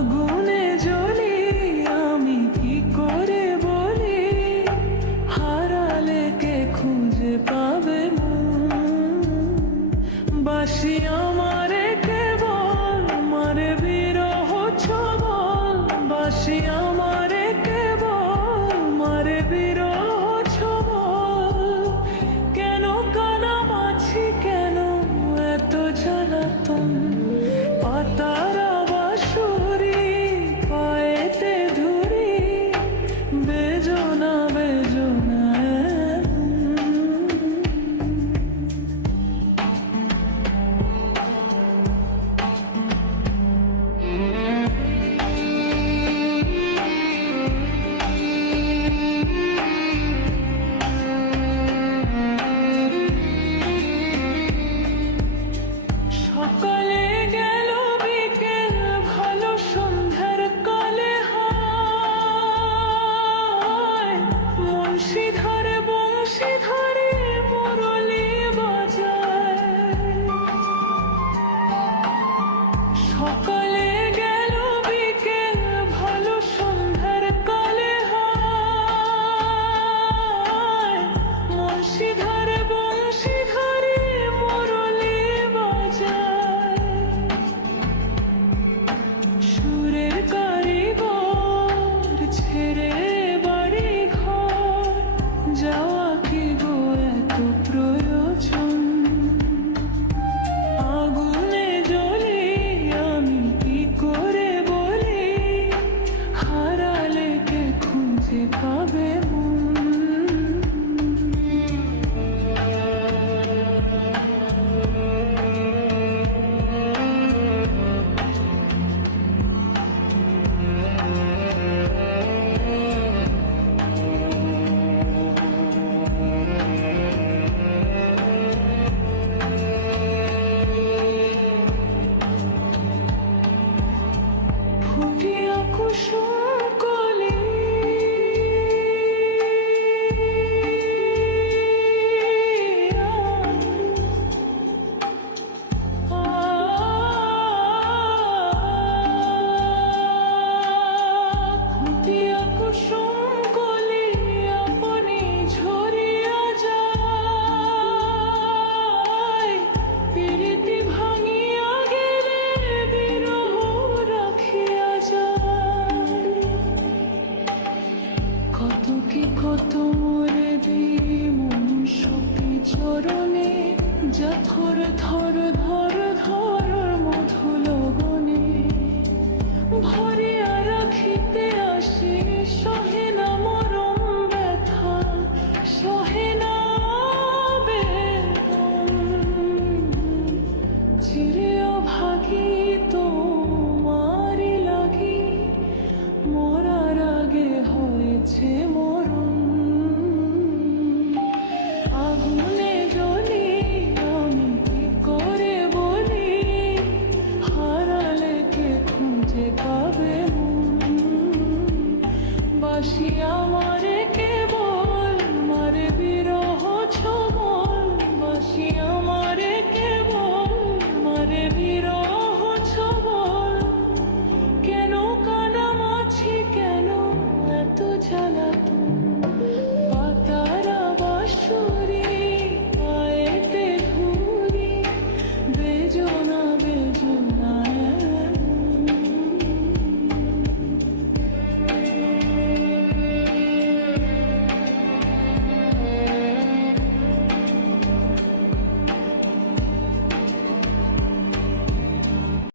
আগুনে জ্বলি আমি কি করে বলি, হারালে কে খুঁজে পাবে মন। বাসি আমারে কেবল মারে বিরহ ছবল, বাসি আমারে কেবল মারে বিরহ ছবল। কেন কানামাছি, কেন এত জ্বালাতন, পাতারা বাঁশুরি পায়েতে ধুরি, বেজনা বেজনা সকালে গেল বিকেল ভালো সন্ধ্যার কালে হায়, মুন্সি ধরে বংশী ধরে মুরলি বাজায়। সকালে গেল বিকেল ভালো সন্ধ্যার কালে হায়, মুন্সি ধরে বংশী ধরে মুরলি বাজায়। সুরের কারিগর ছেড়ে বাড়ি ঘর, যাওয়া কি গো এত প্রয়োজন। আগুনে জ্বলি আমি কি করে বলি, হারালে কে খুঁজে পাবে মন। ফুটিয়া কুসুম কলি ফুটিয়া কুসুম কলি আপনি ঝরিয়া যায়, প্রীতি ভাঙিয়া গেলে বিরহ রাখিয়া যায়। কত কি কত মরে দিই মন সখী চরণে, যা থর থর ধর ধর মধু লগনে, ভরিয়া রাখিতে আসি সহে না মরম ব্যথা, সহে না বেদন। চিরেও ভাগি তোমারি লাগি, মরার আগে হয়েছে মরণ। আগুনে জ্বলি আমি কি করে বলি, হারালে কে খুঁজে পাবে মন। বাসি আমার